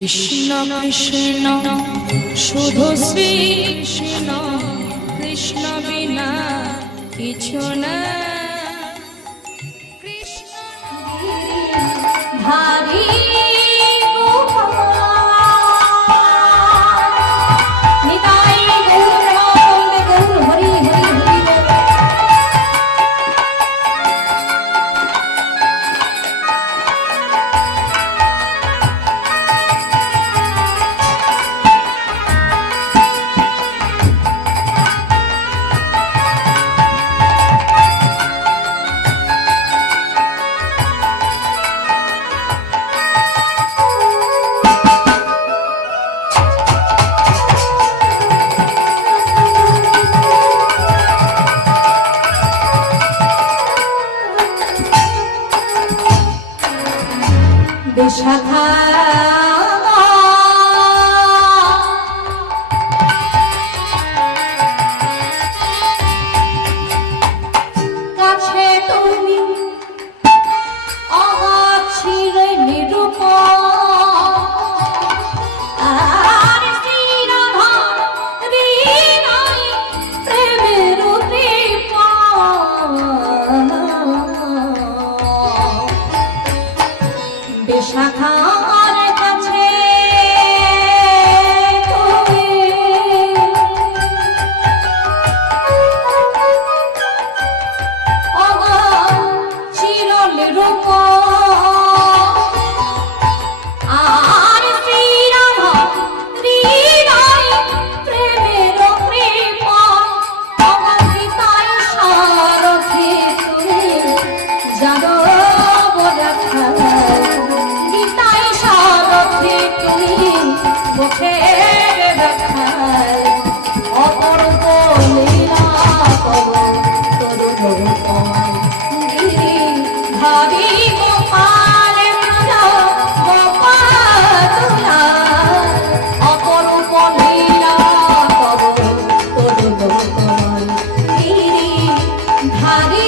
কৃষ্ণ কৃষ্ণ শুধু শ্রী কৃষ্ণ, কৃষ্ণ বিনা কিছু না। কৃষ্ণ ধারি শাখা কাছে তুমি অগাছিলে নিরূপম আর শ্রীরাধা হৃদয় প্রেমের দীপম বেশাখার কাছে চিরনিরূপ আর শ্রীরাধা হৃদয় প্রেমের কৃপ অগীতায় সারথি তুমি জানো মুখের দেখায় অপরূপ লীলা কব তরুণ গিরি ভাবি গোপাল গোপাতুলা অপরূপ লীলা কব তরুণ গিরি ভাবি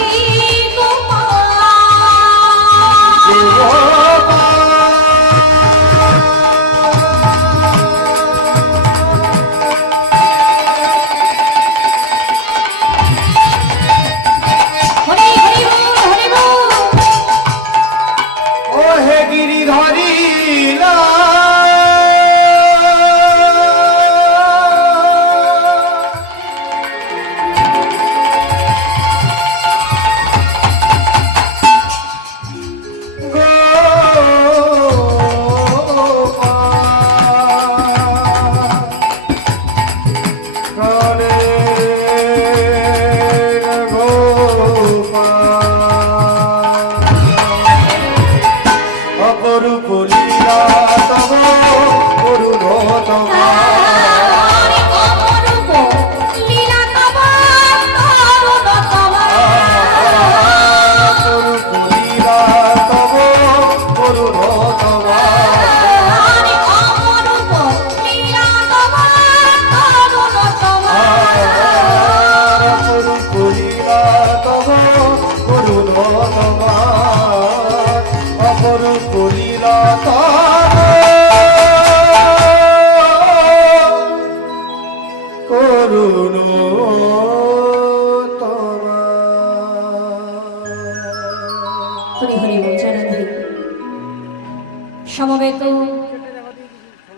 সমবেত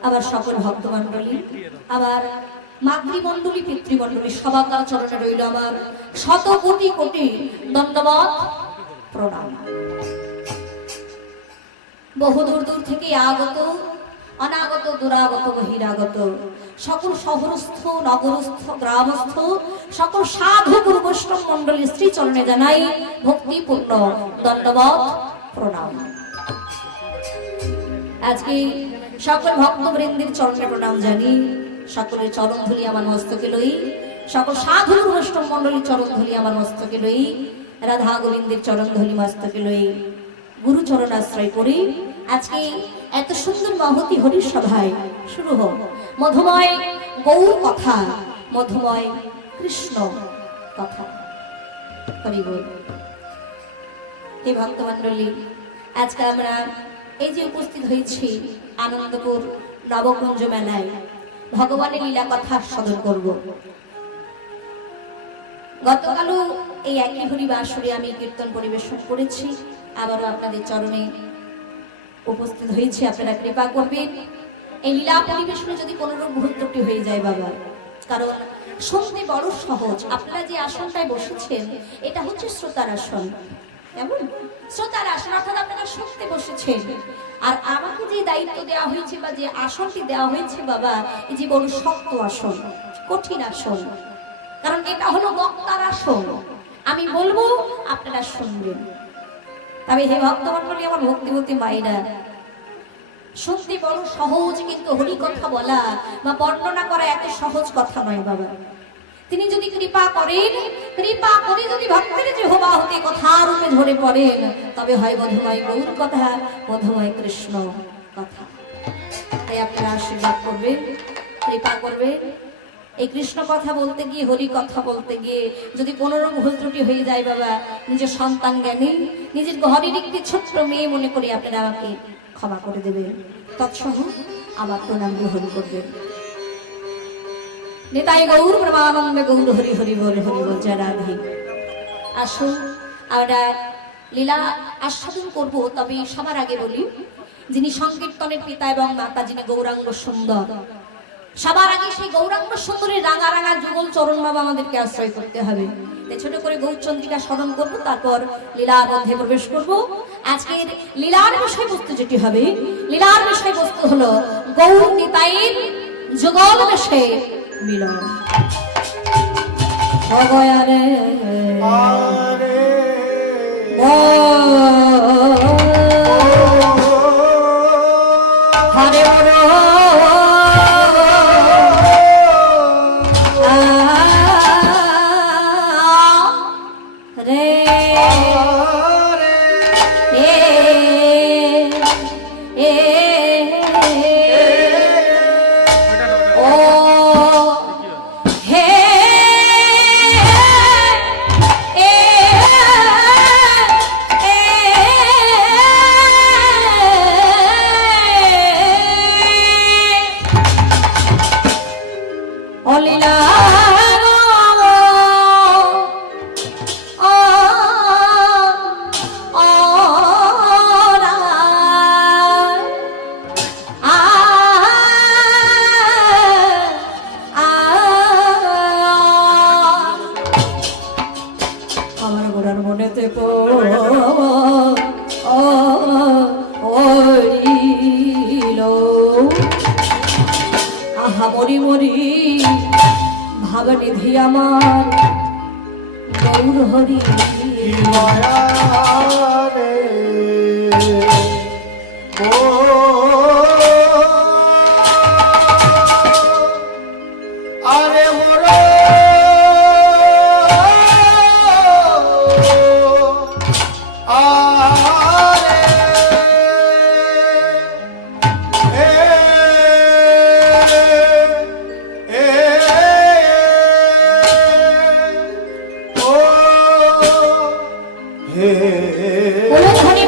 আবার সকল ভক্তমণ্ডলী, আবার মাতৃমণ্ডলী পিতৃমণ্ডলী সবাকার চরণে রইল আমার শত কোটি কোটি দণ্ডবত প্রণাম। বহুদূর দূর থেকে আগত অনাগত দুরাগত বহিরাগত সকল শহরস্থ নগরস্থ গ্রামস্থ সকল সাধু গুরু বৈষ্ণব মণ্ডলী শ্রী চরণে জানাই ভক্তিপূর্ণ দণ্ডবত প্রণাম। আজকে সকল ভক্তবৃন্দের চরণে প্রণাম জানি, সকলের চরণ ধুলি আমার মস্তকে লই, সকল সাধু বৈষ্ণব মণ্ডলীর চরণ ধুলি আমার মস্তকে লই, রাধা গোবিন্দের চরণ ধুলি মস্তকে লই, গুরু চরণ আশ্রয় করি। আজকে এত সুন্দর মহতি হরির সভায় শুরু হোক মধুময় গৌর কথা, মধুময় কৃষ্ণ কথা। হরি বল। হে ভক্তমণ্ডলী, আজকে আমরা এই যে উপস্থিত হয়েছি আনন্দপুর নবকুঞ্জ মেলায় ভগবানের লীলা কথা আস্বাদন করব। গতকালও এই একই হরি বাঁশরি আমি কীর্তন পরিবেশন করেছি, আবারও আপনাদের চরণে উপস্থিত হয়েছি, আপনারা কৃপা করবেন। এই লীলা পরিবেশনে যদি কোনো রকম ভুল ত্রুটি হয়ে যায় বাবা, কারণ শুনতে বড় সহজ। আপনারা যে আসনটায় বসেছেন এটা হচ্ছে শ্রোতার আসন, কেমন শ্রোতার আসন, অর্থাৎ আপনারা শুনতে বসেছেন। আর আমাকে যে দায়িত্ব দেওয়া হয়েছে বা যে আসনটি দেওয়া হয়েছে বাবা, এই যে বড় শক্ত আসন, কঠিন আসন, কারণ এটা হলো বক্তার আসন। আমি বলবো আপনারা শুনবেন। তবে হে ভক্তমণ্ডলী, আমার ভক্তিবতী মায়েরা, শুনতে বড় সহজ, কিন্তু হরি কথা বলা বা বর্ণনা করা এত সহজ কথা নয় বাবা। তিনি যদি কৃপা করেন, কৃপা করে যদি ভক্তের যেহোবা হতে কথা রূপে ধরে পড়েন, তবে হয় মধুময় গৌর কথা, মধুময় কৃষ্ণ কথা। তাই আপনারা আশীর্বাদ করবেন, কৃপা করবেন। এই কৃষ্ণ কথা বলতে গিয়ে, হরি কথা বলতে গিয়ে যদি কোনো রকম ভুল ত্রুটি হয়ে যায় বাবা, নিজের সন্তান জ্ঞানী, নিজের ঘরের একটি ছোট্ট মেয়ে মনে করে আপনারা আমাকে ক্ষমা করে দেবেন। তৎসহ আমার প্রণাম গ্রহণ করবেন। নিতাই গৌর প্রেমানন্দ গৌর হরি হরি বল, হরি বল জয় রাধে। আসুন আমরা লীলা আস্বাদন করব। তবে সবার আগে বলি, যিনি সংকীর্তনের পিতা এবং মাতা, যিনি গৌরাঙ্গ সুন্দর, সবার আগে সেই গৌরাঙ্গ সুন্দরের রাঙা রাঙা যুগল চরণ বাবা আমাদেরকে আশ্রয় করতে হবে। ছোট করে গৌরচন্দ্রিকা স্মরণ করবো, তারপর লীলার মধ্যে প্রবেশ করব। আজকের লীলার বিষয়বস্তু যেটি হবে, লীলার বিষয়বস্তু হলো গৌর নিতাইয়ের যুগল বেশে মিলন। ভগয়ারে হরে হরে মরি মরি ভাবনিধি আমার গৌর হরি আরে মোর ধনী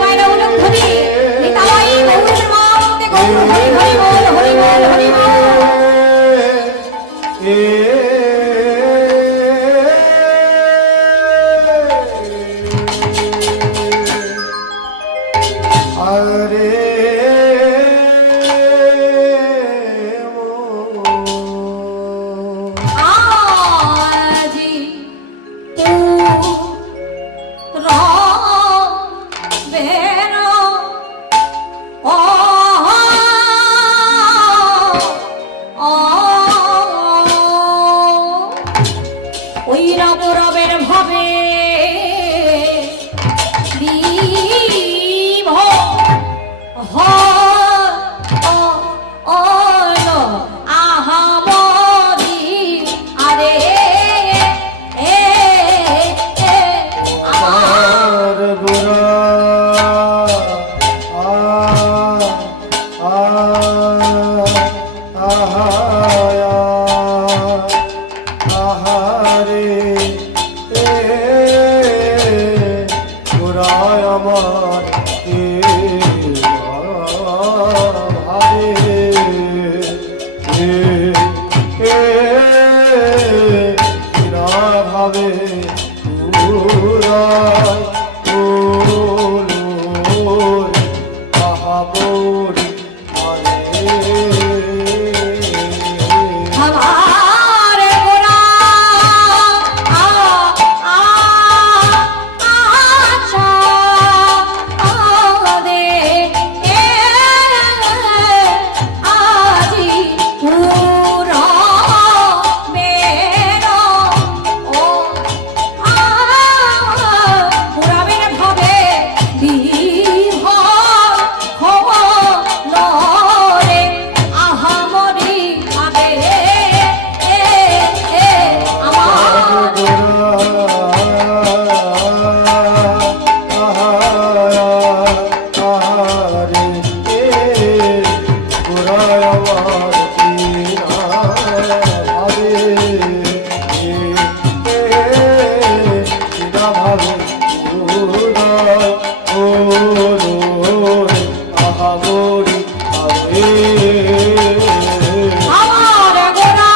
আমার গোরা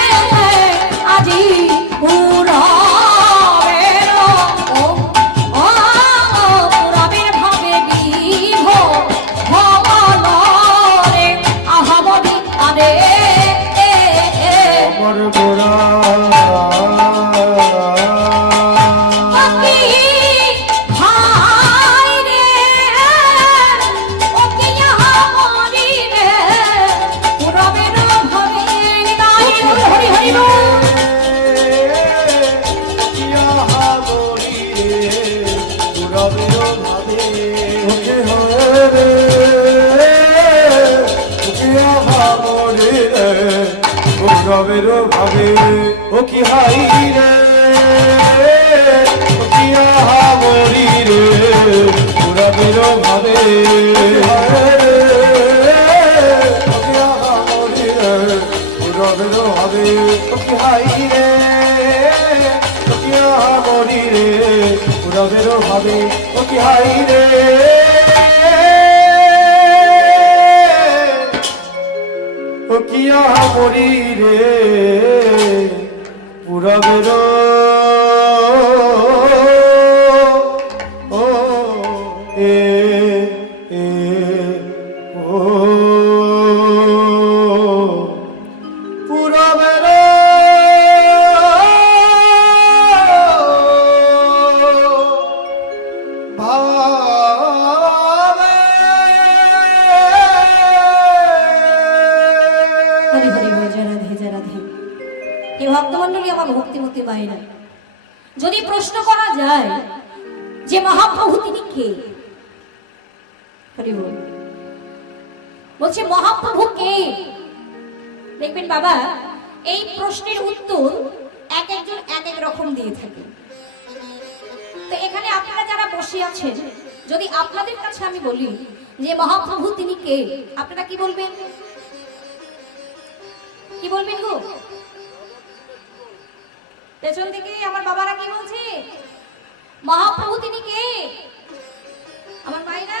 দে আজি পুরবের পুরবের ভাবে বিভ ভবন রে আহমদি আরে আমার গোরা রবের ভাবে ও কি হাই রে ও কি আহা মরি রে রবের ভাবে ও কি আহা মরি রে রবের ভাবে ও কি হাই রে ও কি আহা মরি রে রবের ভাবে ও কি হাই রে ও কিয়া মরি রে পুরবের ও এ এ ও পুরবের ভক্তমন্ডলী আমার ভক্তিমতী মায়েরা, যদি প্রশ্ন করা যায় যে মহাপ্রভু তিনি কে, বলছে মহাপ্রভু কে, দেখবেন বাবা এই প্রশ্নের উত্তর এক একজন এক এক রকম দিয়ে থাকে। তো এখানে আপনারা যারা বসে আছেন, যদি আপনাদের কাছে আমি বলি যে মহাপ্রভু তিনি কে, আপনারা কি বলবেন? কি বলবেন গো? পেছন থেকে আমার বাবারা কি বলছে? মহাপ্রভু তিনি কে? আমার মায়েরা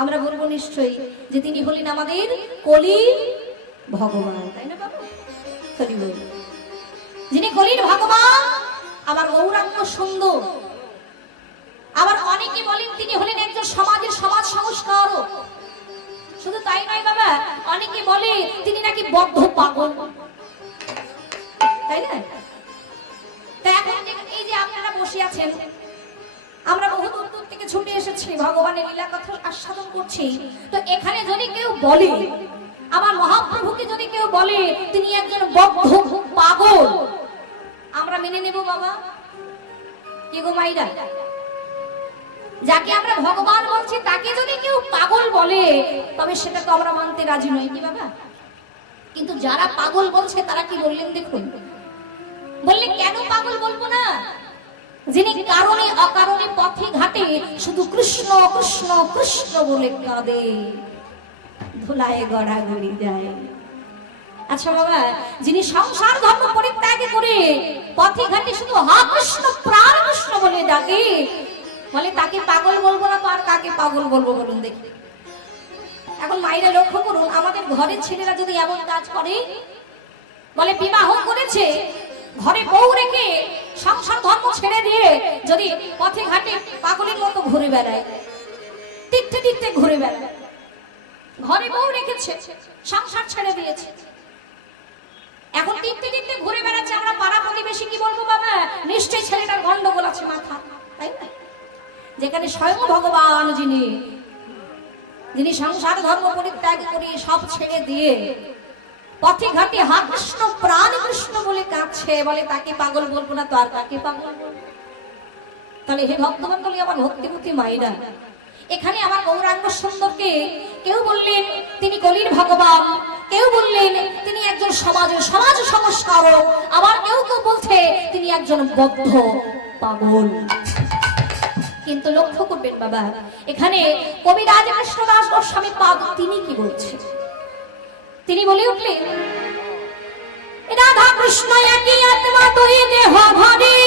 আমরা বলবো নিশ্চয়ই যে তিনি হলেন আমাদের কলির ভগবান, তাই না বাবা? যিনি কলির ভগবান, আমার গৌরাঙ্গ সুন্দর। আবার অনেকে বলেন তিনি হলেন একজন সমাজের সমাজ সংস্কারক। শুধু তাই নয় বাবা, অনেকে বলে তিনি নাকি বদ্ধ পাগল, তাই না? তাই এখন এই যে আপনারা বসে আছেন, আমরা বহু দূর থেকে ছুটে এসেছি, ভগবানের লীলা কথা আস্বাদন করছি। তো এখানে যদি কেউ বলে, আমার মহাপ্রভুকে যদি কেউ বলে তিনি একজন বদ্ধ পাগল, আমরা মেনে নেব বাবা? কি গো মাইরা? যাকে আমরা ভগবান বলছি তাকে যদি কেউ পাগল বলে, তবে সেটা তো আমরা মানতে রাজি নই, কি বাবা? কিন্তু যারা পাগল বলছে তারা কি বললেন দেখুন, বললে কেন পাগল বলবো না? যিনি কারণে অকারণে পথে ঘাটে শুধু কৃষ্ণ কৃষ্ণ কৃষ্ণ বলে কাঁদে, ধুলায় গড়াগড়ি যায়। আচ্ছা বাবা, যিনি সংসার ধর্ম পরিত্যাগ করে পথে ঘাটে শুধু হা কৃষ্ণ প্রাণ কৃষ্ণ বলে ডাকে, বলে তাকে পাগল বলবো না তো আর কাকে পাগল বলবো বলুন দেখি? এখন মায়েরা লক্ষ্য করুন, আমাদের ঘরের ছেলেরা যদি এমন কাজ করে, বলে বিবাহ করেছে, ঘরে বউ রেখে সংসার ধর্ম ছেড়ে দিয়ে যদি পথে ঘাটে পাগলের মতো ঘুরে বেড়ায়, তীর্থে তীর্থে ঘুরে বেড়ায়, ঘরে বউ রেখেছে, সংসার ছেড়ে দিয়েছে, এখন তীর্থে তীর্থে ঘুরে বেড়াচ্ছে, আমরা পাড়া প্রতিবেশী কি বলবো বাবা? নিশ্চয়ই ছেলেটার গন্ডগোল আছে মাথা, তাই না? যেখানে স্বয়ং ভগবান যিনি সংসার ধর্ম পরিত্যাগ করে সব ছেড়ে দিয়ে পথে ঘাটে হা কৃষ্ণ প্রাণ কৃষ্ণ বলে কাঁদছে, বলে তাকে পাগল বলবো না তো আর কাকে পাগল বলবো? তাহলে হে ভক্তমন্ডলী আমার ভক্তিমতী মায়েরা, এখানে আমার গৌরাঙ্গ সুন্দরকে কেউ বললেন তিনি কলির ভগবান, কেউ বললেন তিনি একজন সমাজ সংস্কারক, আবার কেউ কেউ বলছে তিনি একজন বদ্ধ পাগল। কিন্তু লক্ষ্য করবেন বাবা, এখানে কবিরাজ কৃষ্ণদাস গোস্বামী পাদ তিনি কি বলছেন? তিনি বলে উঠলেন, রাধা কৃষ্ণ একই আত্মা, দুই দেহ ধরি,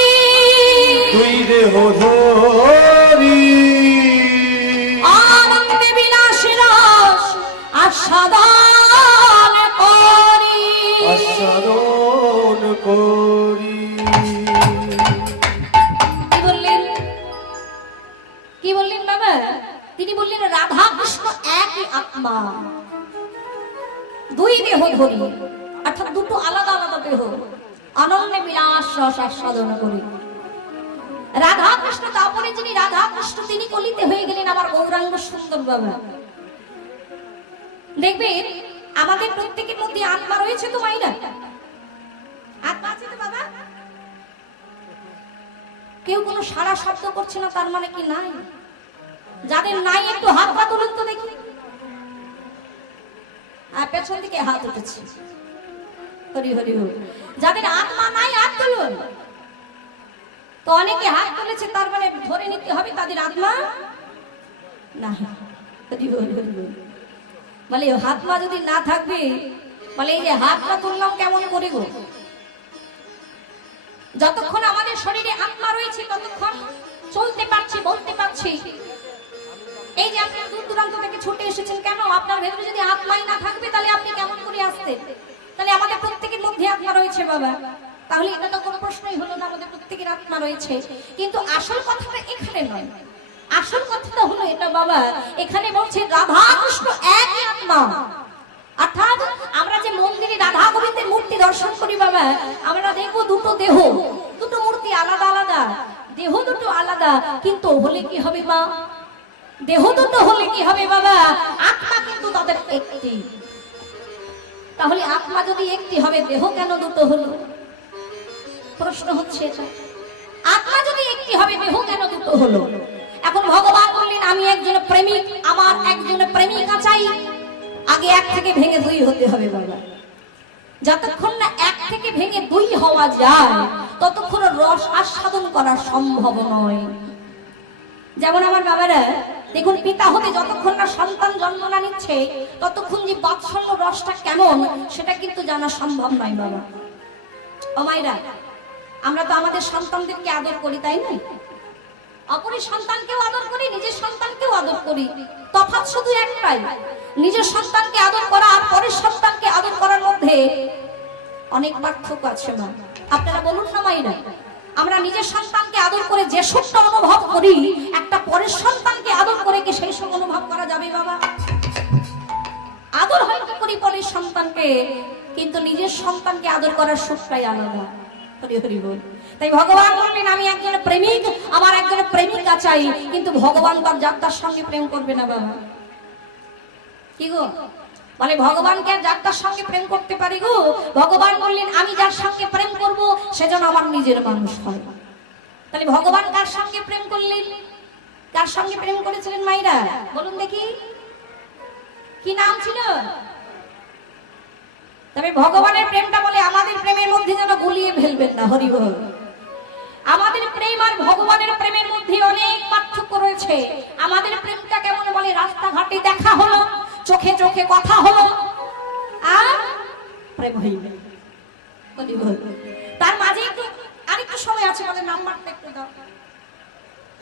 দুই দেহ ধরি আনন্দে বিলাস রস আস্বাদন করি, আস্বাদন করি। কি বললেন? কি বললেন বাবা? তিনি বললেন রাধা কৃষ্ণ একই আত্মা, দুই দেহ ধরি, অর্থাৎ দুটো আলাদা আলাদা দেহ, আনন্দে বিলাস রস আস্বাদন করি। রাধা কৃষ্ণ, তারপরে যিনি রাধা কৃষ্ণ তিনি কলিতে হয়ে গেলেন আমার গৌরাঙ্গ সুন্দর বাবা। দেখবেন আমাদের প্রত্যেকের মধ্যে আত্মা রয়েছে তো মাইনা, আত্মা আছে তো বাবা? কেউ কোনো সারা শব্দ করছে না, তার মানে কি নাই? যাদের নাই একটু হাত পা তুলুন তো দেখি। পেছন দিকে হাত উঠেছে, হরি হরি হরি। যাদের আত্মা নাই হাত তুলুন। তো অনেকে হাত তুলেছে, তার মানে ধরে নিতে হবে তাদের আত্মা নাই। হরি হরি হরি হরি। মানে হাত পা যদি না থাকবে, মানে এই যে হাত পা তুললাম কেমন করে গো? যতক্ষণ আমাদের শরীরে আত্মা রয়েছে ততক্ষণ চলতে পারছি, বলতে পারছি। এই যে আপনি দূর দূরান্ত থেকে ছুটে এসেছেন কেন? আপনার ভেতরে যদি আত্মাই না থাকবে তাহলে আপনি কেমন করে আসতেন? তাহলে আমাদের প্রত্যেকের মধ্যে আত্মা রয়েছে বাবা, তাহলে এটা তো কোনো প্রশ্নই হলো না, আমাদের প্রত্যেকের আত্মা রয়েছে। কিন্তু আসল কথাটা এখানে নয়, আসল কথাটা হলো এটা বাবা, এখানে বলছে রাধা কৃষ্ণ একই আত্মা। অর্থাৎ আমরা যে মন্দিরে রাধা গোবিন্দের মূর্তি দর্শন করি বাবা, আমরা দেখবো দুটো দেহ, দুটো মূর্তি আলাদা আলাদা, দেহ দুটো আলাদা, কিন্তু হলে কি হবে মা? দেহ দুটো হলে কি হবে বাবা? আত্মা কিন্তু তাদের একটি। তাহলে আত্মা যদি একটি হবে, দেহ কেন দুটো হলো? প্রশ্ন হচ্ছে এটা। আত্মা যদি একটি হবে, দেহ কেন দুটো হলো? এখন ভগবান বললেন আমি একজন প্রেমিক, আমার একজন প্রেমিকা চাই। আগে এক থেকে ভেঙে দুই হতে হবে বাবা। যতক্ষণ না এক থেকে ভেঙে দুই হওয়া যায় ততক্ষণ রস আস্বাদন করা সম্ভব নয়। যেমন আমার বাবারা দেখুন, পিতা হতে যতক্ষণ না সন্তান জন্ম না নিচ্ছে ততক্ষণ যে বাৎসল্য রসটা কেমন সেটা কিন্তু জানা সম্ভব নয় বাবা। ও মায়েরা, আমরা তো আমাদের সন্তানদেরকে আদর করি, তাই না? অপরের সন্তানকেও আদর করি, নিজের সন্তানকেও আদর করি। তফাৎ শুধু একটাই, নিজের সন্তানকে আদর করা আর পরের সন্তানকে আদর করার মধ্যে অনেক পার্থক্য আছে মা। আপনারা বলুন না মায়েরা, আমরা নিজের সন্তানকে আদর করে যে সুখটা অনুভব করি, একটা পরের সন্তানকে আদর করে কি সেই সুখ অনুভব করা যাবে বাবা? আদর হয়তো করি পরের সন্তানকে, কিন্তু নিজের সন্তানকে আদর করার সুখটাই আলাদা। হরি হরি বল। তাই ভগবান বললেন আমি একজন প্রেমিক, আমার একজন প্রেমিকা চাই। কিন্তু ভগবান তার যাত্রার সঙ্গে প্রেম করবে না বাবা। কি গো? মানে ভগবানকে আর যাত্রার সঙ্গে প্রেম করতে পারি গো? ভগবান বললেন আমি যার সঙ্গে প্রেম করব সে যেন আমার নিজের মানুষ হয়। তাহলে ভগবান কার সঙ্গে প্রেম করলেন? কার সঙ্গে প্রেম করেছিলেন মাইরা? বলুন দেখি, কি নাম ছিল? তবে ভগবানের প্রেমটা বলে আমাদের প্রেমের মধ্যে যেন গুলিয়ে ফেলবেন না। হরি বল। আমাদের প্রেম আর ভগবানের প্রেমের মধ্যে অনেক পার্থক্য রয়েছে। আমাদের প্রেমটা কেমন বলে, রাস্তাঘাটে দেখা হলো, চোখে চোখে কথা হলো, আর প্রেম হইবে। হরি বল। তার মাঝে একটু আরেকটু সময় আছে, বলে নাম্বারটা একটু দাও,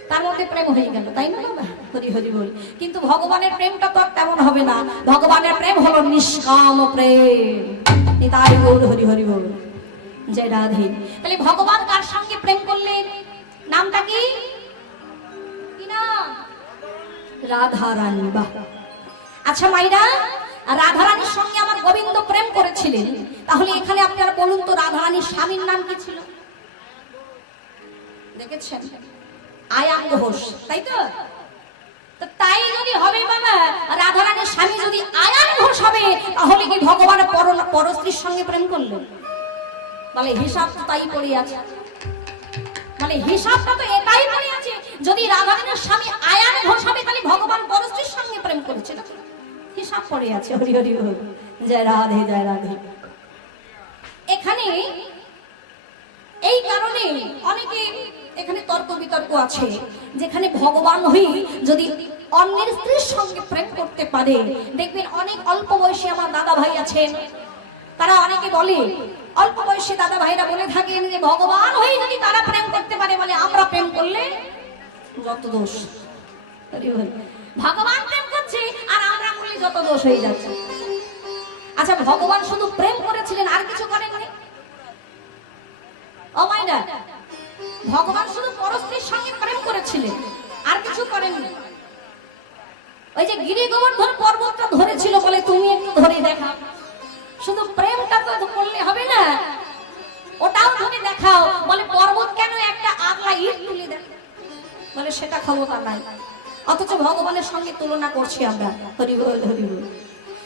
তার মধ্যে প্রেম হয়ে গেল, তাই না বাবা? হরি হরি বল। কিন্তু ভগবানের প্রেমটা তো তেমন হবে না। ভগবানের প্রেম হলো নিষ্কাম প্রেম। তাই বল হরি হরি বল, জয় রাধে। তাহলে ভগবান কার সঙ্গে প্রেম করলেন? নামটা কি? কি নাম? রাধা রানী। বাহ। আচ্ছা মাইরা, রাধা রানীর সঙ্গে আমার গোবিন্দ প্রেম করেছিলেন, তাহলে এখানে আপনারা বলুন তো রাধা রানীর স্বামীর নাম কি ছিল? দেখেছেন? আয়ান ঘোষ, তাই তো? তাই যদি হবে বাবা, রাধা রানীর স্বামী যদি আয়ান ঘোষ হবে, তাহলে কি ভগবান পরস্ত্রীর সঙ্গে প্রেম করলেন? মানে হিসাব তো তাই পড়ে আছে। মানে হিসাবটা তো এটাই পড়ে আছে, যদি রাধা রানীর স্বামী আয়ান ঘোষ হবে তাহলে ভগবান পরস্ত্রীর সঙ্গে প্রেম করেছে, হিসাব পড়ে আছে। হরি হরি বল, জয় রাধে জয় রাধে। এখানে এই কারণে অনেকে এখানে তর্ক বিতর্ক আছে, যেখানে ভগবান হই যদি অন্যের স্ত্রীর সঙ্গে প্রেম করতে পারে, দেখবেন অনেক অল্প বয়সী আমার দাদা ভাই আছেন, তারা অনেকে বলে, অল্প বয়সী দাদা ভাইরা বলে থাকেন যে ভগবান হই যদি তারা প্রেম করতে পারে, বলে আমরা প্রেম করলে যত দোষ। ভগবান প্রেম করছে আর আমরা করলে যত দোষ হয়ে যাচ্ছে। আচ্ছা, ভগবান শুধু প্রেম করেছিলেন, আর কিছু করেননি? ও মাইনা, ভগবান শুধু পরস্ত্রীর সঙ্গে প্রেম করেছিলেন, আর কিছু করেননি। ওই যে গিরি গোবর্ধন পর্বতটা ধরেছিল, বলে তুমি একটু ধরে দেখা। শুধু প্রেমটা তো করলে হবে না, ওটাও ধরে দেখাও। বলে পর্বত কেন, একটা আগলা ইট তুলে দেখ, বলে সেটা ক্ষমতা নাই। অথচ ভগবানের সঙ্গে তুলনা করছি আমরা। হরি বল, হরি বল।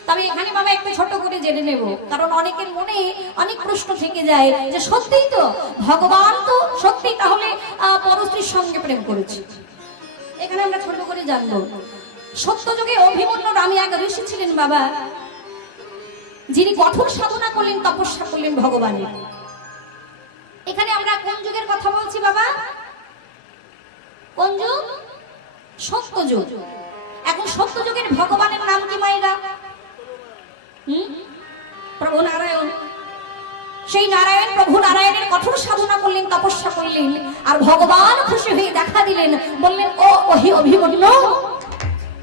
তবে এখানে বাবা একটু ছোট করে জেনে নেব, কারণ অনেকের মনে অনেক প্রশ্ন থেকে যায় যে সত্যিই তো ভগবান তো সত্যি তাহলে পরস্ত্রীর সঙ্গে প্রেম করেছে। এখানে আমরা ছোট করে জানবো, সত্যযুগে অভিমন্যুর আমি এক ঋষি ছিলেন বাবা, যিনি কঠোর সাধনা করলেন, তপস্যা করলেন ভগবানের। এখানে আমরা কোন যুগের কথা বলছি বাবা? কোন যুগ? সত্যযুগ। এখন সত্যযুগের ভগবানের নাম কি মায়েরা? প্রভু নারায়ণ। সেই নারায়ণ, প্রভু নারায়ণের কঠোর সাধনা করলেন, তপস্যা করলেন, আর ভগবান খুশি হয়ে দেখা দিলেন, বললেন ও অভিমন্যু,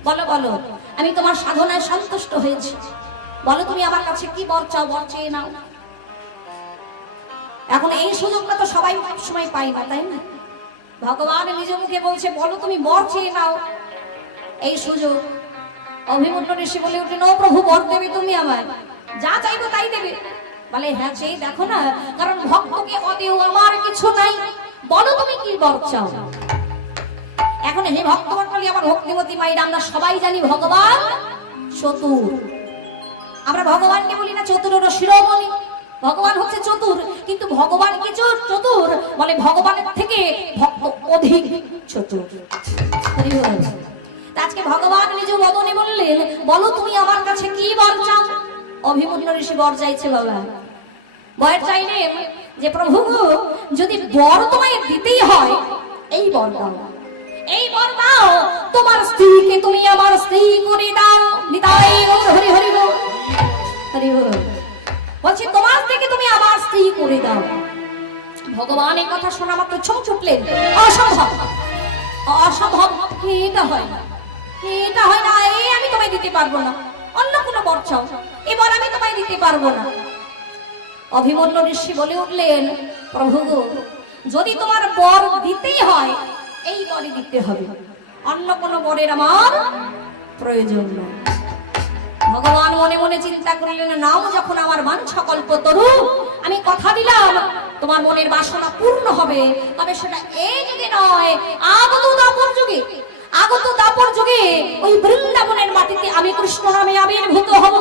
বলো বলো, আমি তোমার সাধনায় সন্তুষ্ট হয়েছি, বলো তুমি আমার কাছে কি বর চাও, বর চেয়ে নাও। এখন এই সুযোগটা তো সবাই সময় পাই না, তাই না? ভগবান নিজ মুখে বলছে বলো তুমি বর চেয়ে নাও, এই সুযোগ। অভিমন্যু ঋষি বলে উঠলেন, ও প্রভু, বর দেবে তুমি আমায়? যা চাইবো তাই দেবে। বলে হ্যাঁ, সেই দেখো না, কারণ ভক্তকে অদেও আমার কিছু নাই, বলো তুমি কি বর চাও। এখন হে ভক্তমণ্ডলী, আমার ভক্তিমতী মায়েরা, আমরা সবাই জানি ভগবান চতুর। আমরা ভগবানকে বলি না চতুর শিরোমণি, ভগবান হচ্ছে চতুর, কিন্তু ভগবান কি চতুর? বলে ভগবানের থেকে ভক্ত অধিক চতুর। আজকে ভগবান নিজ বদনে বললেন, বলো তুমি আমার কাছে কি বর চাও। অভিমন্যু ঋষি বর চাইছে বাবা। বর চাইলেন যে প্রভু, যদি বর তোমায় দিতেই হয়, এই বর দাও, এই বর দাও, তোমার স্ত্রীকে তুমি আমার স্ত্রী করে দাও। নিতাই গৌর হরি হরি বল, হরি বল। বলছি তোমার থেকে তুমি আমার স্ত্রী করে দাও। ভগবান এই কথা শোনা মাত্র চমকে উঠলেন, অসম্ভব, অসম্ভব, এটা হয় না, এটা হয় না, এই আমি তোমায় দিতে পারবো না, অন্য কোনো বর চাও, এবার আমি তোমায় দিতে পারবো না। অভিমন্যু ঋষি বলে উঠলেন, প্রভু যদি তোমার বর দিতেই হয়, এই বরই দিতে হবে, অন্য কোনো বরের আমার প্রয়োজন নয়। ভগবান মনে মনে চিন্তা করলেন, নাও যখন আমার বাঞ্ছা কল্পতরু, আমি কথা দিলাম তোমার মনের বাসনা পূর্ণ হবে, তবে সেটা এই যুগে নয়, আগত দাপর যুগে। আগত দাপর যুগে ওই বৃন্দাবনের মাটিতে আমি কৃষ্ণ নামে আবির্ভূত হব,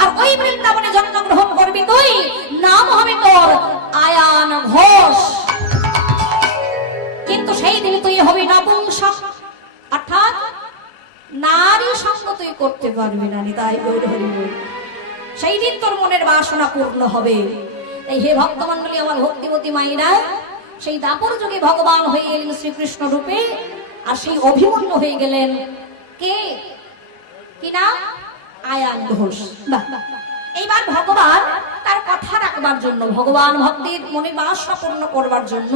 আর ওই বৃন্দাবনে জন্মগ্রহণ করবি তুই, নাম হবে তোর আয়ান ঘোষ। কিন্তু সেই দিন তুই হবে নপুংসক, অর্থাৎ নারী সঙ্গ তুই করতে পারবি না। নিতাই গৌর হরি বল। সেই দিন তোর মনের বাসনা পূর্ণ হবে। এই হে ভক্তমণ্ডলী, আমার ভক্তিমতী মায়েরা, সেই দাপর যুগে ভগবান হয়ে এলেন শ্রীকৃষ্ণ রূপে, আর সেই অভিমন্যু হয়ে গেলেন কে, কি নাম? আয়ান ঘোষ। এইবার ভগবান তার কথা রাখবার জন্য, ভগবান ভক্তির মনের বাসনা পূর্ণ করবার জন্য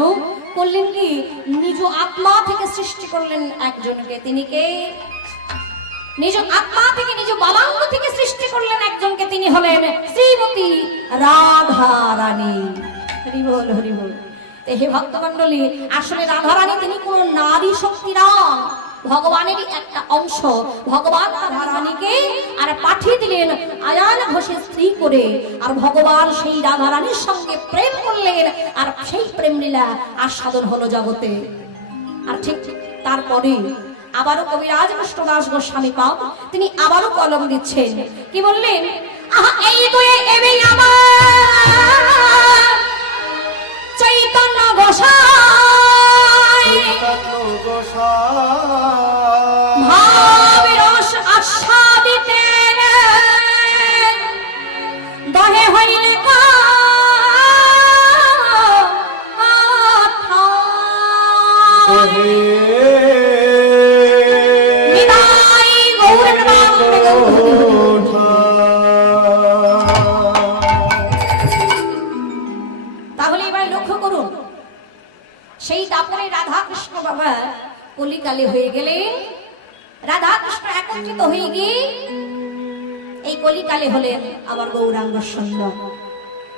করলেন কি, নিজ আত্মা থেকে সৃষ্টি করলেন একজনকে। তিনি কে? নিজ আত্মা থেকে, নিজ বাবাঙ্গ থেকে সৃষ্টি করলেন একজনকে। তিনি হলেন শ্রীমতী রাধা রানী। হরি বল, হরি বল। হে ভক্তমণ্ডলী, আসলে রাধা রানী তিনি কোন নারী শক্তি নন, ভগবানেরই একটা অংশ। ভগবান রাধা রানীকে আর পাঠিয়ে দিলেন আয়ান ঘোষের স্ত্রী করে, আর ভগবান সেই রাধা রানীর সঙ্গে প্রেম করলেন, আর সেই প্রেম লীলা আস্বাদন হলো জগতে। আর ঠিক তারপরে আবারও কবিরাজ কৃষ্ণদাস গোস্বামী পাপ তিনি আবারও কলম দিচ্ছেন, কি বললেন? এই তো আমার চৈতন্য গোসাই, ভাবের আস্বাদিতে দহে হইলে বাবা কলিকালে হয়ে গেলে রাধা কৃষ্ণ একত্রিত হয়ে গিয়ে এই কলিকালে হলেন আমার গৌরাঙ্গ সুন্দর।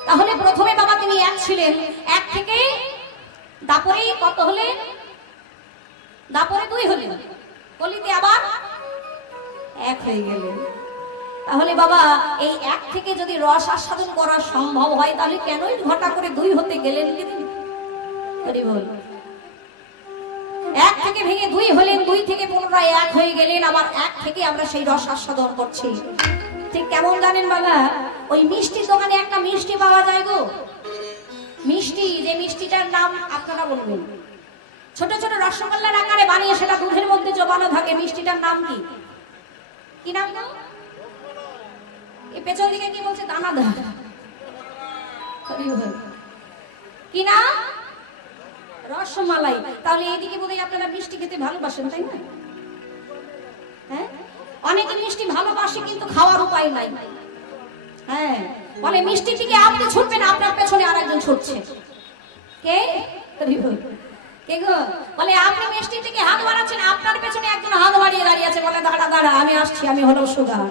তাহলে প্রথমে বাবা তিনি এক ছিলেন, এক থেকে দাপরে কত হলেন? দাপরে 2 হলেন, কলিতে আবার এক হয়ে গেলেন। তাহলে বাবা এই এক থেকে যদি রস আস্বাদন করা সম্ভব হয় তাহলে কেনই ঘটা করে 2 হতে গেলেন? বল, এক থেকে ভেঙে 2 হলেন, 2 থেকে পুনরায় এক হয়ে গেলেন, আবার এক থেকে আমরা সেই রস আস্বাদন করছি। ঠিক কেমন জানেন বাবা? ওই মিষ্টির দোকানে একটা মিষ্টি পাওয়া যায় গো, মিষ্টি, যে মিষ্টিটার নাম আপনারা বলবেন, ছোট ছোট রসগোল্লার আকারে বানিয়ে সেটা দুধের মধ্যে জমানো থাকে, মিষ্টিটার নাম কি? কি নাম গো? এই পেছন দিকে কি বলছে? দানাদার। কি না? রসমালাই। তাহলে এইদিকে বোধহয় আপনারা মিষ্টি খেতে ভালোবাসেন, তাই না? হ্যাঁ, অনেকে মিষ্টি ভালোবাসে কিন্তু খাওয়ার উপায় নাই। হ্যাঁ, বলে মিষ্টি থেকে আপনি ছুটবেন, আপনার পেছনে আরেকজন ছুটছে। কে? কে গো? বলে আপনি মিষ্টি থেকে হাত বাড়াচ্ছেন, আপনার পেছনে একজন হাত বাড়িয়ে দাঁড়িয়ে আছে, বলে দাঁড়া দাঁড়া আমি আসছি, আমি হলো সুগার।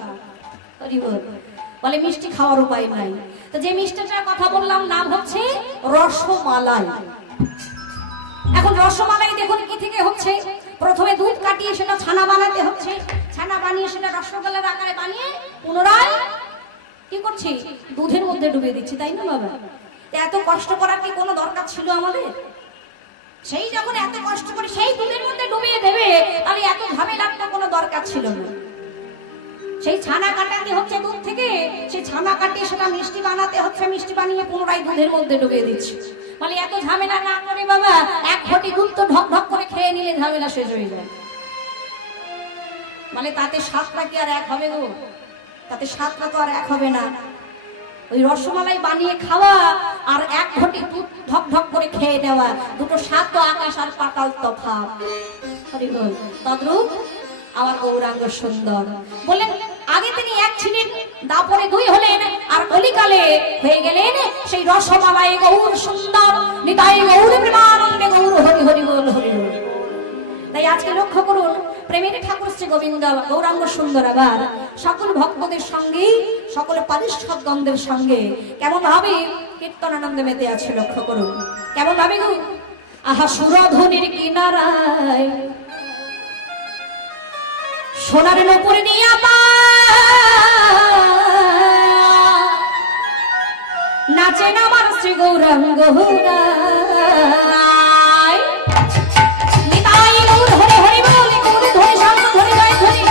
বলে মিষ্টি খাওয়ার উপায় নাই। তো যে মিষ্টিটার কথা বললাম নাম হচ্ছে রসমালাই। এখন রসমালাই দেখুন কি থেকে হচ্ছে? প্রথমে দুধ কাটিয়ে সেটা ছানা বানাতে হচ্ছে, ছানা বানিয়ে সেটা রসগোল্লার আকারে বানিয়ে পুনরায় কি করছি? দুধের মধ্যে ডুবিয়ে দিচ্ছি, তাই না বাবা? এত কষ্ট করার কি কোনো দরকার ছিল আমাদের? সেই যখন এত কষ্ট করে সেই দুধের মধ্যে ডুবিয়ে দেবে, তাহলে এত ঝামেলার তো কোনো দরকার ছিল না। সেই ছানা কাটাতে হচ্ছে দুধ থেকে, সেই ছানা কাটিয়ে সেটা মিষ্টি বানাতে হচ্ছে, মিষ্টি বানিয়ে পুনরায় দুধের মধ্যে ডুবিয়ে দিচ্ছি। মানে এত ঝামেলা না করে বাবা এক ঘটি দুধ তো ঢক ঢক করে খেয়ে নিলে ঝামেলা শেষ হয়ে যায়। মানে তাতে স্বাদটা কি আর এক হবে গো? তাতে স্বাদটা তো আর এক হবে না। ওই রসমালাই বানিয়ে খাওয়া আর এক ঘটি দুধ ঢক ঢক করে খেয়ে নেওয়া, দুটো স্বাদ তো আকাশ আর পাতাল তফাৎ। তদ্রূপ আমার গৌরাঙ্গ সুন্দর বললেন, আগে তিনি এক ছিলেন, তারপরে 2 হলেন, আর কলিকালে হয়ে গেলেন সেই রসমালাই গৌর সুন্দর নিতাই গৌর প্রেমানন্দে গৌর হরি হরি বল হরি বল। তাই আজকে লক্ষ্য করুন, প্রেমের ঠাকুর শ্রী গোবিন্দ গৌরাঙ্গ সুন্দর আবার সকল ভক্তদের সঙ্গে, সকল পারিষদগণদের সঙ্গে কেমন ভাবে কীর্তন আনন্দে মেতে আছে। লক্ষ্য করুন কেমন ভাবে গো। আহা সুরধনির কিনারায় সোনার নপুরে নিয়ে নাচেন আমার শ্রী গৌরাঙ্গ নিতাই গৌর হরি হরি বল, গৌর ধরি শান্ত ধরি জয় ধরি।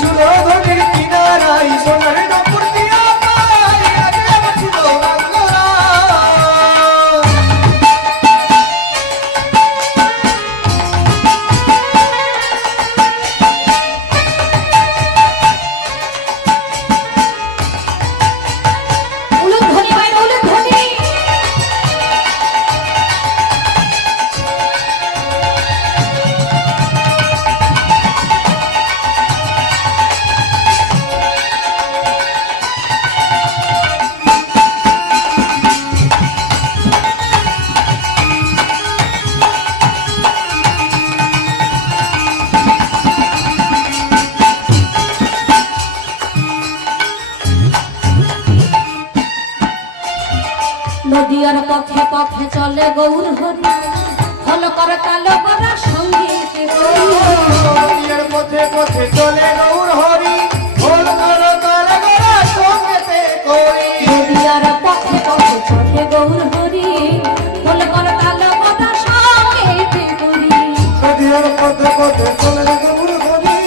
সুরধনির কিনারায় সোনার নপুর দিয়া পায়, রাজে আমার ছিল গৌরাঙ্গ নদীয়ার পথে পথে চলে গৌর হরি হল কর কালো করা সঙ্গীত করি। নদীর পথে পথে চলে গৌর হরি হল কর কালো করা সঙ্গীতে করি। নদীয়ার পথে পথে চলে গৌর হরি হল কর কালো করা সঙ্গীত করি। নদীর পথে পথে চলে গৌর হরি